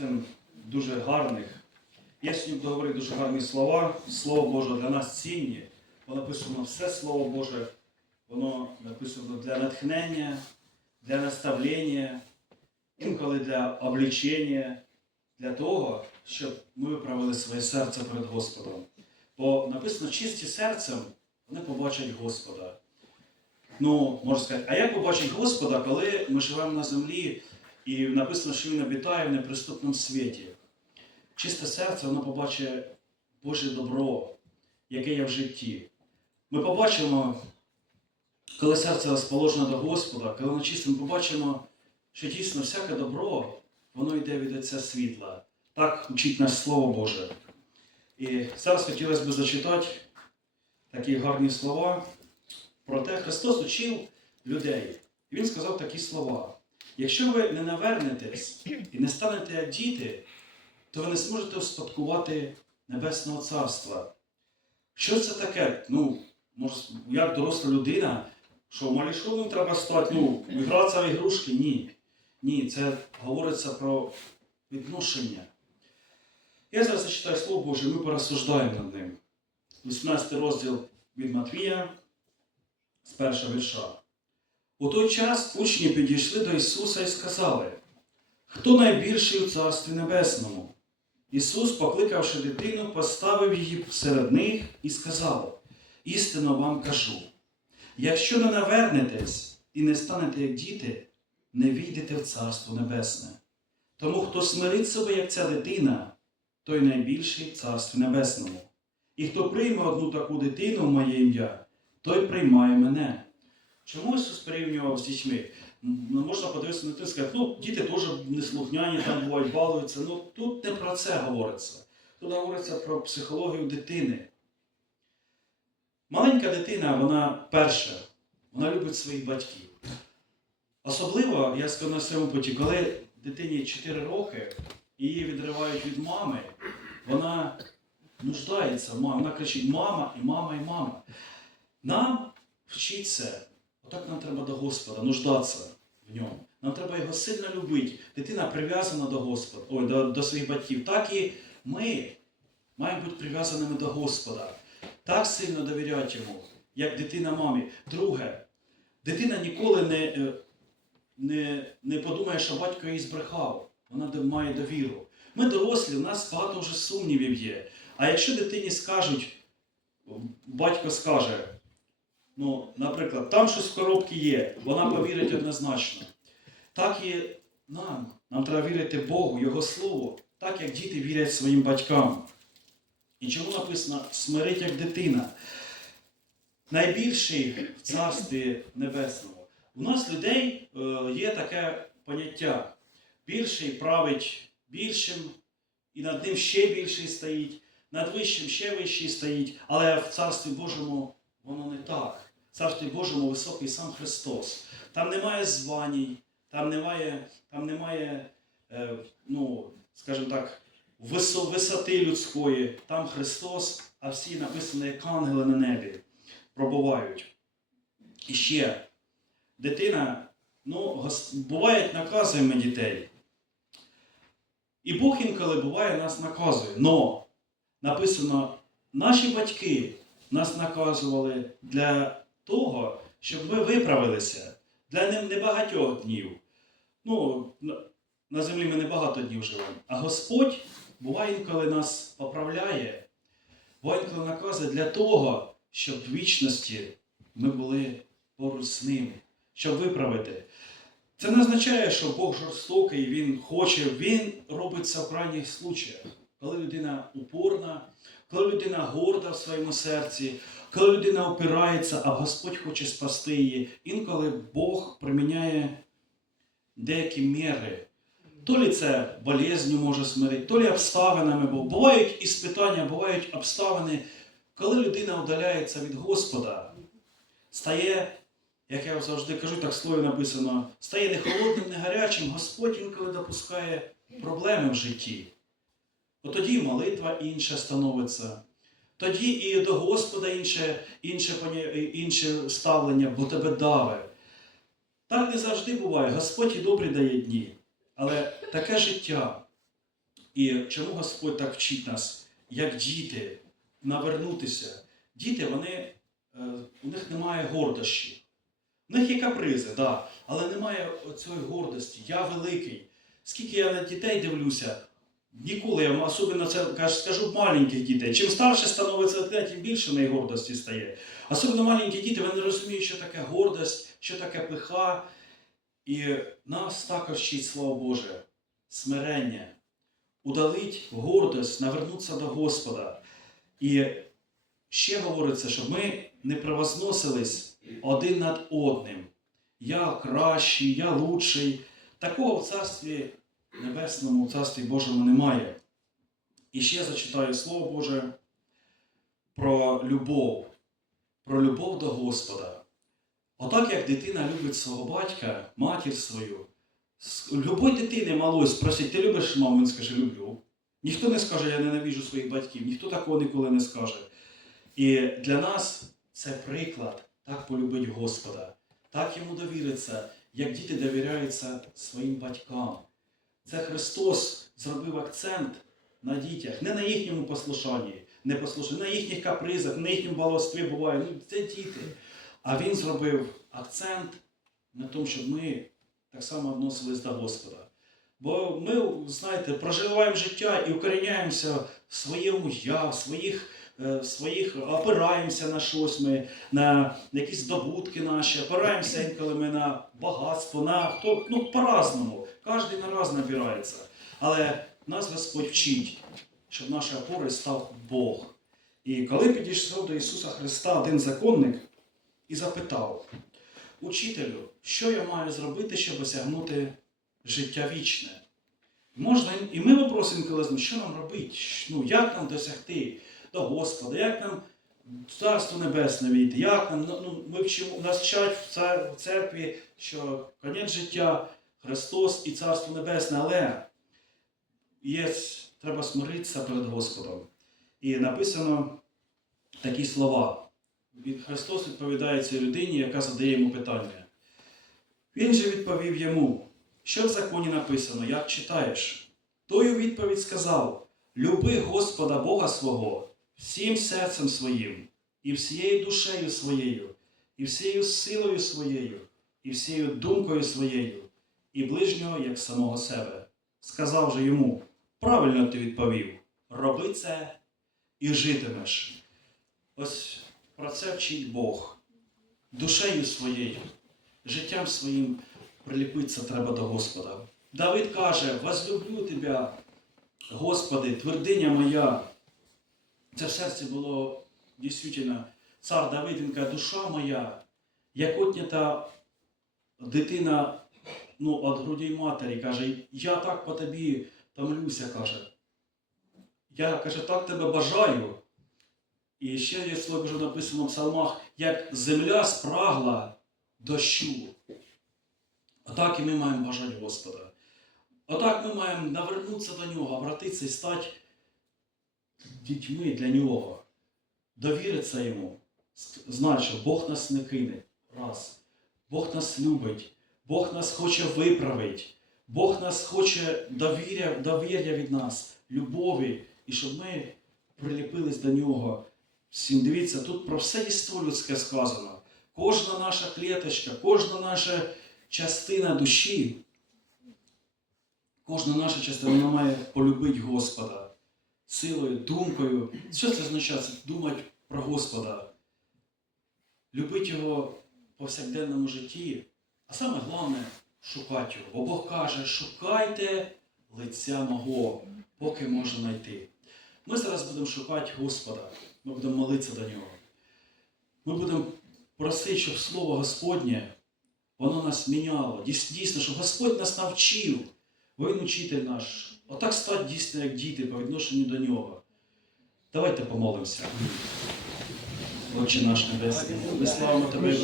істин дуже гарних. Я сьогодні буду говорити дуже гарні слова. Слово Боже для нас цінні. Бо написано все Слово Боже, воно написано для натхнення, для наставлення, інколи для облічення, для того, щоб ми виправили своє серце перед Господом. Бо написано чисті серцем, вони побачать Господа. Ну, можна сказати, а як побачить Господа, коли ми живемо на землі і написано, що Він обітає в неприступному світі? Чисте серце, воно побачить Боже добро, яке є в житті. Ми побачимо, коли серце розположено до Господа, коли воно чисте, ми побачимо, що дійсно всяке добро, воно йде від Отця світла. Так вчить нас Слово Боже. І зараз хотілося б зачитати такі гарні слова. Проте Христос учив людей. І Він сказав такі слова: якщо ви не навернетесь і не станете як діти, то ви не зможете успадкувати Небесного Царства. Що це таке? Ну, як доросла людина, що малішовим треба стати, ну, гратися в ігрушки? Ні. Ні, це говориться про відношення. Я зараз зачитаю Слово Боже, ми порозсуждаємо над ним. 18 розділ від Матвія з першого вірша. У той час учні підійшли до Ісуса і сказали, хто найбільший у Царстві Небесному? Ісус, покликавши дитину, поставив її серед них і сказав: Істинно вам кажу, якщо не навернетесь і не станете як діти, не війдете в Царство Небесне. Тому хто смирить себе, як ця дитина, той найбільший в Царстві Небесному. І хто прийме одну таку дитину в моє ім'я, той приймає мене. Чому порівнював з дітьми? Ну, можна подивитися на сказати, ну, діти теж неслухняні, там бувають, балуються. Ну тут не про це говориться. Тут говориться про психологію дитини. Маленька дитина, вона перша, вона любить своїх батьків. Особливо, я скажу на своєму путі, коли дитині 4 роки і її відривають від мами, вона нуждається в мамі. Вона кричить мама і мама і мама. Нам вчиться, отак нам треба до Господа, нуждатися в ньому. Нам треба його сильно любити. Дитина прив'язана до Господа, ой, до, до своїх батьків. Так і ми маємо бути прив'язаними до Господа. Так сильно довіряти йому, як дитина мамі. Друге, дитина ніколи не, е, не, не подумає, що батько її збрехав. Вона має довіру. Ми дорослі, у нас багато вже сумнівів є. А якщо дитині скажуть, батько скаже, ну, наприклад, там щось в коробці є, вона повірить однозначно. Так і нам. Нам треба вірити Богу, Його Слову, так як діти вірять своїм батькам. І чому написано смирить як дитина? Найбільший в царстві небесному. У нас людей е, є таке поняття. Більший править більшим, і над ним ще більший стоїть, над вищим ще вищий стоїть, але в Царстві Божому воно не так. Царстві Божому високий сам Христос. Там немає званій, там немає, там немає е, ну, скажімо так, висо- висоти людської. Там Христос, а всі написано, як ангели на небі пробувають. І ще дитина, ну, бувають наказуємо дітей. І Бог інколи буває нас наказує. Но написано, наші батьки нас наказували для того, щоб ми виправилися для не- небагатьох днів. Ну, на- землі ми небагато днів живемо. А Господь буває інколи нас поправляє, буває інколи наказує для того, щоб в вічності ми були поруч з ним, щоб виправити. Це не означає, що Бог жорстокий, Він хоче, Він робить це в крайніх случаях. Коли людина упорна, коли людина горда в своєму серці, коли людина опирається, а Господь хоче спасти її, інколи Бог приміняє деякі міри. То лі це болезню може смирити, то лі обставинами, бо бувають іспитання, бувають обставини, коли людина удаляється від Господа, стає, як я завжди кажу, так слові написано, стає не холодним, не гарячим, Господь інколи допускає проблеми в житті. От тоді і молитва інша становиться. Тоді і до Господа інше, інше, інше ставлення, бо тебе даве. Так не завжди буває. Господь і добрі дає дні. Але таке життя. І чому Господь так вчить нас, як діти, навернутися? Діти, вони, е, у них немає гордощі. У них є капризи, да, але немає цієї гордості. Я великий. Скільки я на дітей дивлюся, ніколи я особливо це скажу маленьких дітей. Чим старше становиться дитина, тим більше неї гордості стає. Особливо маленькі діти, вони не розуміють, що таке гордость, що таке пиха. І нас також вчить, слава Боже, смирення, удалить гордость, навернутися до Господа. І ще говориться, щоб ми не превозносились один над одним. Я кращий, я лучший. Такого в Царстві Небесному, Царстві Божому немає. І ще зачитаю Слово Боже про любов, про любов до Господа. Отак, як дитина любить свого батька, матір свою, любої дитини малої спросить, ти любиш маму? Він скаже, люблю. Ніхто не скаже, я ненавіжу своїх батьків, ніхто такого ніколи не скаже. І для нас це приклад так полюбить Господа, так йому довіриться, як діти довіряються своїм батькам. Це Христос зробив акцент на дітях, не на їхньому послушанні, не послушанні, на їхніх капризах, на їхньому баловстві буває. Ну, це діти. А Він зробив акцент на тому, щоб ми так само відносились до Господа. Бо ми, знаєте, проживаємо життя і укоріняємося в своєму я, в своїх, своїх опираємося на щось ми, на якісь здобутки наші, опираємося інколи ми на багатство, на хто, ну, по-разному. Кожен на раз набирається. Але нас Господь вчить, щоб наша опорою став Бог. І коли підійшов до Ісуса Христа один законник і запитав: Учителю, що я маю зробити, щоб осягнути життя вічне? Можна, і ми попросимо що нам робити, ну, як нам досягти до Господа, як нам Царство Небесне війти, як нам, ну, ну, ми вчимо, нас вчать в церкві, що конець життя Христос і Царство Небесне, але є, треба смиритися перед Господом. І написано такі слова. Христос відповідає цій людині, яка задає йому питання. Він же відповів йому, що в законі написано, як читаєш? Той у відповідь сказав: Люби Господа Бога свого всім серцем своїм, і всією душею своєю, і всією силою своєю, і всією думкою своєю, і ближнього як самого себе. Сказав же йому: Правильно ти відповів, роби це і житимеш. Ось про це вчить Бог. Душею своєю, життям своїм приліпитися треба до Господа. Давид каже: Возлюблю тебе, Господи, твердиня моя. Це в серці було дійсно цар Давид, він каже, душа моя, як отнята дитина ну, від грудей матері, каже, я так по тобі томлюся, каже. Я каже, так тебе бажаю. І ще є слово Боже написано в псалмах, як земля спрагла дощу. Отак і ми маємо бажати Господа. Отак ми маємо навернутися до Нього, обратитися і стати дітьми для Нього, довіритися Йому, знати, що Бог нас не кине. Раз. Бог нас любить, Бог нас хоче виправити, Бог нас хоче довіря, довір'я від нас, любові, і щоб ми приліпились до Нього. Всім дивіться, тут про все єство людське сказано. Кожна наша клеточка, кожна наша частина душі, кожна наша частина має полюбити Господа силою, думкою. Що це означає? Думати про Господа, любити Його в повсякденному житті, а саме головне шукати Його. Бо Бог каже, шукайте лиця мого, поки можна знайти. Ми зараз будемо шукати Господа, ми будемо молитися до Нього. Ми будемо просити, щоб Слово Господнє, воно нас міняло. Дійсно, щоб Господь нас навчив, Він учитель наш. Отак стати дійсно, як діти по відношенню до нього. Давайте помолимося. Отче наш Небесний, ми славимо Тебе.